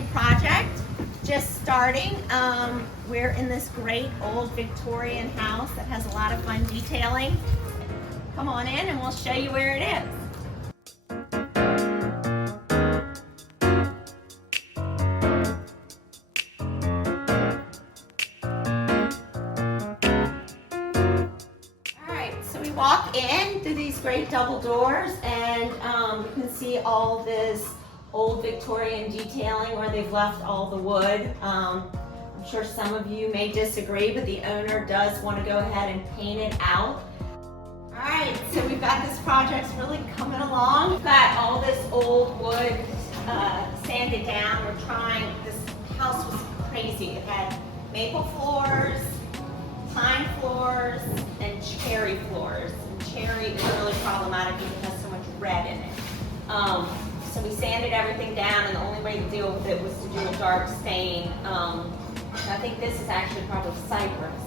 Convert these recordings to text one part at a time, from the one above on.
new project, just starting. We're in this great old Victorian house that has a lot of fun detailing. Come on in and we'll show you where it is. Walk in through these great double doors and you can see all this old Victorian detailing where they've left all the wood. I'm sure some of you may disagree, but the owner does want to go ahead and paint it out. Alright, so we've got this project really coming along. We've got all this old wood sanded down. We're trying, this house was crazy. It had maple floors, pine floors, and cherry floors. And cherry is really problematic because it has so much red in it. So we sanded everything down, and the only way to deal with it was to do a dark stain. I think this is actually probably cypress.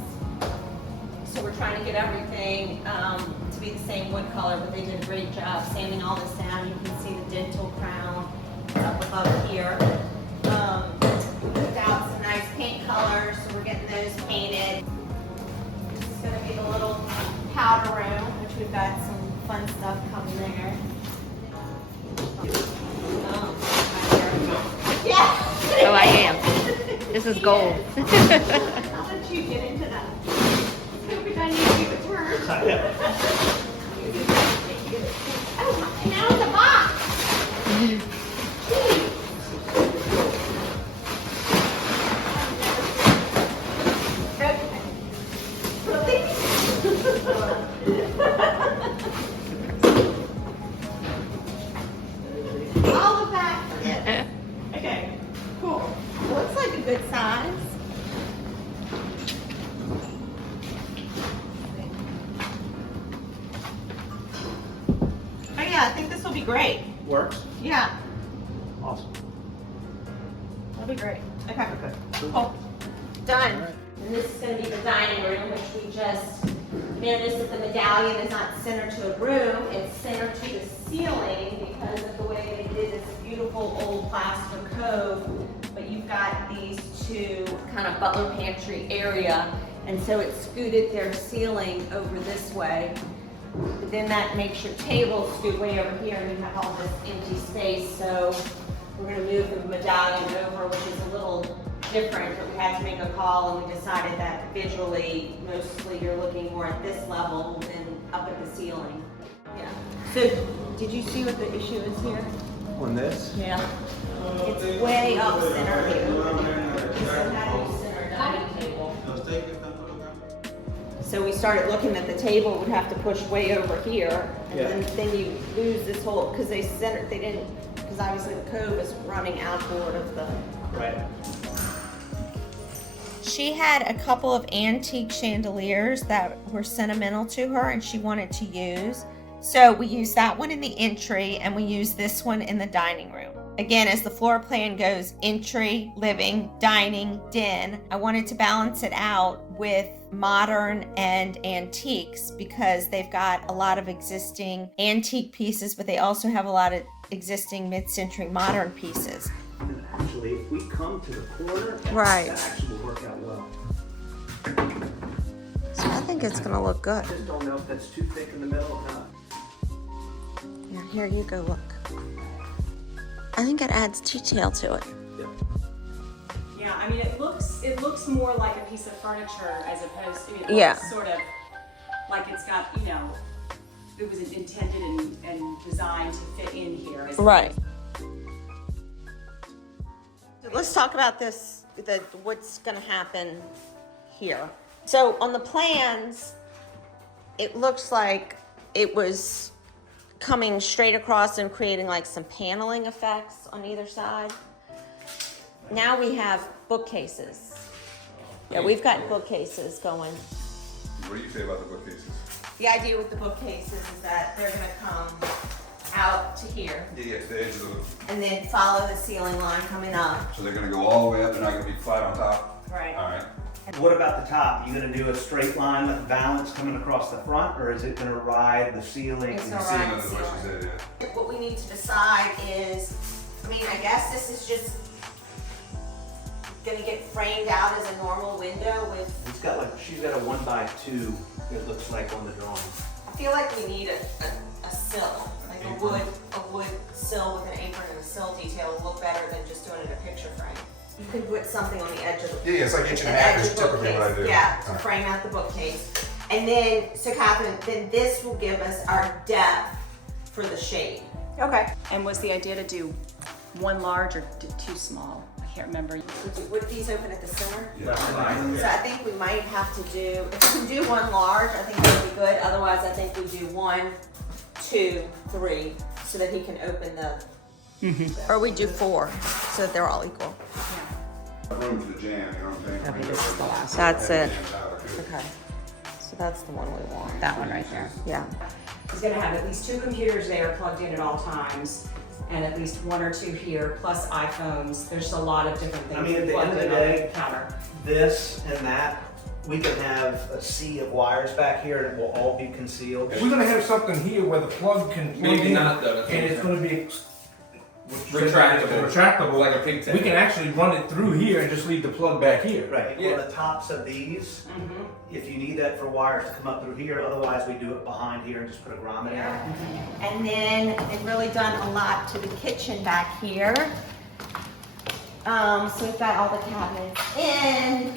So we're trying to get everything to be the same wood color, but they did a great job sanding all this down. You can see the dentil crown up above here. We picked out some nice paint colors, so we're getting those painted. It's going to be the little powder room, which we've got some fun stuff coming there. Yeah. Oh, I am. This is gold. I'll let you get into that. Every time you give a turn. Oh, and now it's a box. All of that. Okay, cool. Looks like a good size. Oh yeah, I think this will be great. Works? Yeah, Awesome. that'll be great. Okay, Okay. cool. Done. All right. And this is going to be the dining room, which we just noticed that the medallion is not centered to a room, it's centered to the ceiling because of the way they did this beautiful old plaster cove. But you've got these two kind of butler pantry area, and so it scooted their ceiling over this way. But then that makes your table scoot way over here, and you have all this empty space. So we're going to move the medallion over, which is a little different, but we had to make a call, and we decided that visually, mostly you're looking more at this level than up at the ceiling. Yeah. So, did you see what the issue is here? On this? Yeah. It's way up center here. So how do you center a dining table? So we started looking at the table would have to push way over here, and then you lose this whole, because they didn't, because obviously the cove is running outboard of the. Right. She had a couple of antique chandeliers that were sentimental to her and she wanted to use. So we used that one in the entry and we used this one in the dining room. Again, as the floor plan goes, entry, living, dining, den, I wanted to balance it out with modern and antiques because they've got a lot of existing antique pieces, but they also have a lot of existing mid-century modern pieces. And actually, if we come to the corner, Right. that actually will work out well. So I think it's gonna look good. I just don't know if that's too thick in the middle or not. Now here you go, look. I think it adds detail to it. Yeah. Yeah, I mean, it looks more like a piece of furniture as opposed to, it Yeah. looks sort of like it's got, you know, it was intended and designed to fit in here. Right. Let's talk about this, what's gonna happen here. So on the plans, it looks like it was coming straight across and creating like some paneling effects on either side. Now we have bookcases. Yeah, we've got bookcases going. What do you say about the bookcases? The idea with the bookcases is that they're gonna come out to here Yeah, the edge of and then follow the ceiling line coming up. so they're gonna go all the way up, they're not gonna be flat on top? Right. All right. What about the top? You gonna do a straight line with valance coming across the front, or is it gonna ride the ceiling? It's You gonna see ride them the as what she ceiling. said, yeah. What we need to decide is, I mean, I guess this is just gonna get framed out as a normal window with, It's got like, she's got a 1x2, it looks like on the drawing. I feel like we need a sill, like a wood sill with an apron and a sill detail would look better than just doing it in a picture frame. You could put something on the edge of the Yeah, it's like inch and a the half edge is of the typically what I bookcase. do. Yeah, to Alright. frame out the bookcase. And then, so Catherine, then this will give us our depth for the shade. Okay. And was the idea to do one large or two small? I can't remember. Would these open at the center? Yeah. So I think we might have to do, if we can do one large, I think that would be good. Otherwise, I think we do 1, 2, 3, so that he can open the, or we do 4, so that they're all equal. Room for the jam, you know what I'm saying? Okay, this is the last. That's it. Jams out, okay. Okay. So that's the one we want. That one right there. Yeah. He's gonna have at least 2 computers there plugged in at all times, and at least 1 or 2 here, plus iPhones. There's a lot of different things. I mean, at the plugged end of the in on day, counter. this and that, we can have a sea of wires back here and it will all be concealed. We're gonna have something here where the plug can plug Maybe in, not, though, that's and what it's I'm gonna be Retractable. Retractable. Like a pigtail. We can actually run it through here and just leave the plug back here. Right, Yeah. on the tops of these, if you need that for wires to come up through here, otherwise we do it behind here and just put a grommet in. And then they've really done a lot to the kitchen back here. So we've got all the cabinets in.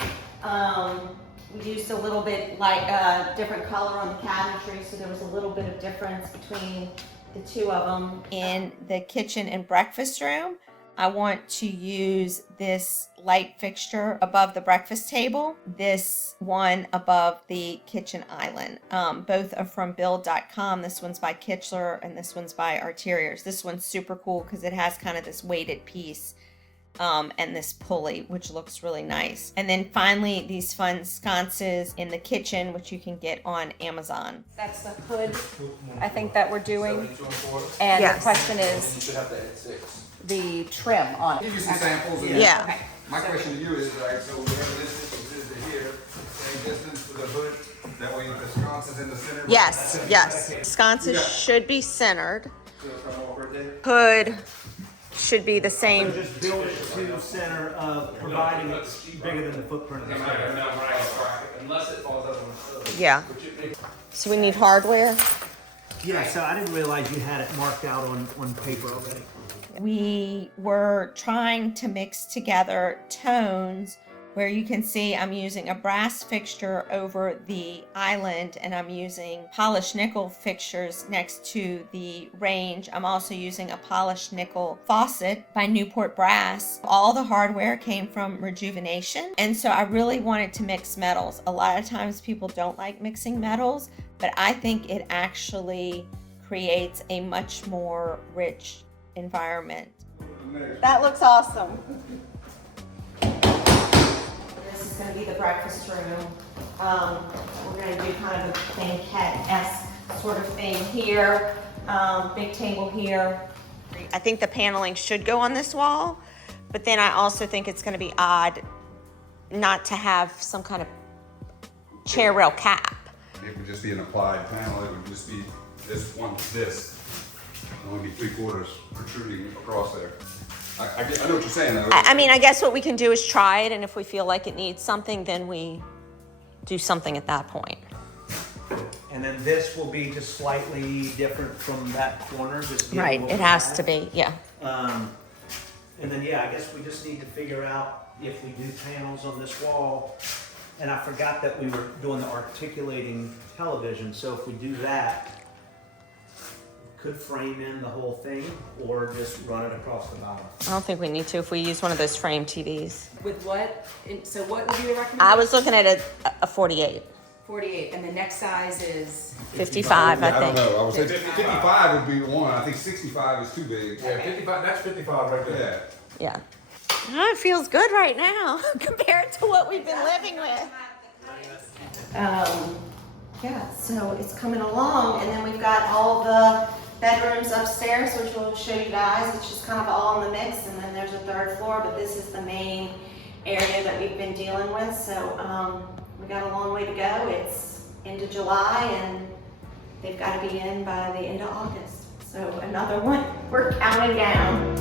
We used a little bit like a different color on the cabinetry, so there was a little bit of difference between the two of them. In the kitchen and breakfast room, I want to use this light fixture above the breakfast table, this one above the kitchen island. Both are from build.com. This one's by Kitchler and this one's by Arteriers. This one's super cool because it has kind of this weighted piece and this pulley, which looks really nice. And then finally, these fun sconces in the kitchen, which you can get on Amazon. That's the hood, I think, that we're doing. 72 1/4. And Yes. the question And is you should have to add 6. The trim on Give it. you some samples. And Yeah. Okay. My question to you is, like, so we have this distance to here, same distance for the hood, that way the sconce is in the center. Yes, yes. Sconces should be centered. So come over there. Hood should be the same. Just build it to center of providing it's bigger than the footprint of the center. Unless it falls out on the Yeah. So we need hardware. Yeah, so I didn't realize you had it marked out on paper already. We were trying to mix together tones where you can see I'm using a brass fixture over the island and I'm using polished nickel fixtures next to the range. I'm also using a polished nickel faucet by Newport Brass. All the hardware came from Rejuvenation, and so I really wanted to mix metals. A lot of times people don't like mixing metals, but I think it actually creates a much more rich environment. That looks awesome. This is going to be the breakfast room. We're going to do kind of a banquette-esque sort of thing here. Big table here. I think the paneling should go on this wall, but then I also think it's going to be odd not to have some kind of chair rail cap. It would just be an applied panel, it would just be this one, this. It would be 3/4 protruding across there. I know what you're saying though. I mean, I guess what we can do is try it, and if we feel like it needs something, then we do something at that point. And then this will be just slightly different from that corner, just given Right, what it we has have. to be, yeah. And then, yeah, I guess we just need to figure out if we do panels on this wall. And I forgot that we were doing the articulating television, so if we do that, we could frame in the whole thing or just run it across the bottom. I don't think we need to if we use one of those frame TVs. With what? So what would you recommend? I was looking at a 48, 48, and the next size is? 55, I I don't think. know, I was saying 55 would be the one, I think 65 is too big. Yeah, 55, that's 55 right there. Yeah. Yeah. Oh, it feels good right now compared to what we've been living with. Yeah, so it's coming along, and then we've got all the bedrooms upstairs, which we'll show you guys. It's just kind of all in the mix, and then there's a third floor, but this is the main area that we've been dealing with. So we got a long way to go. It's into July, and they've got to be in by the end of August. So another one, we're counting down.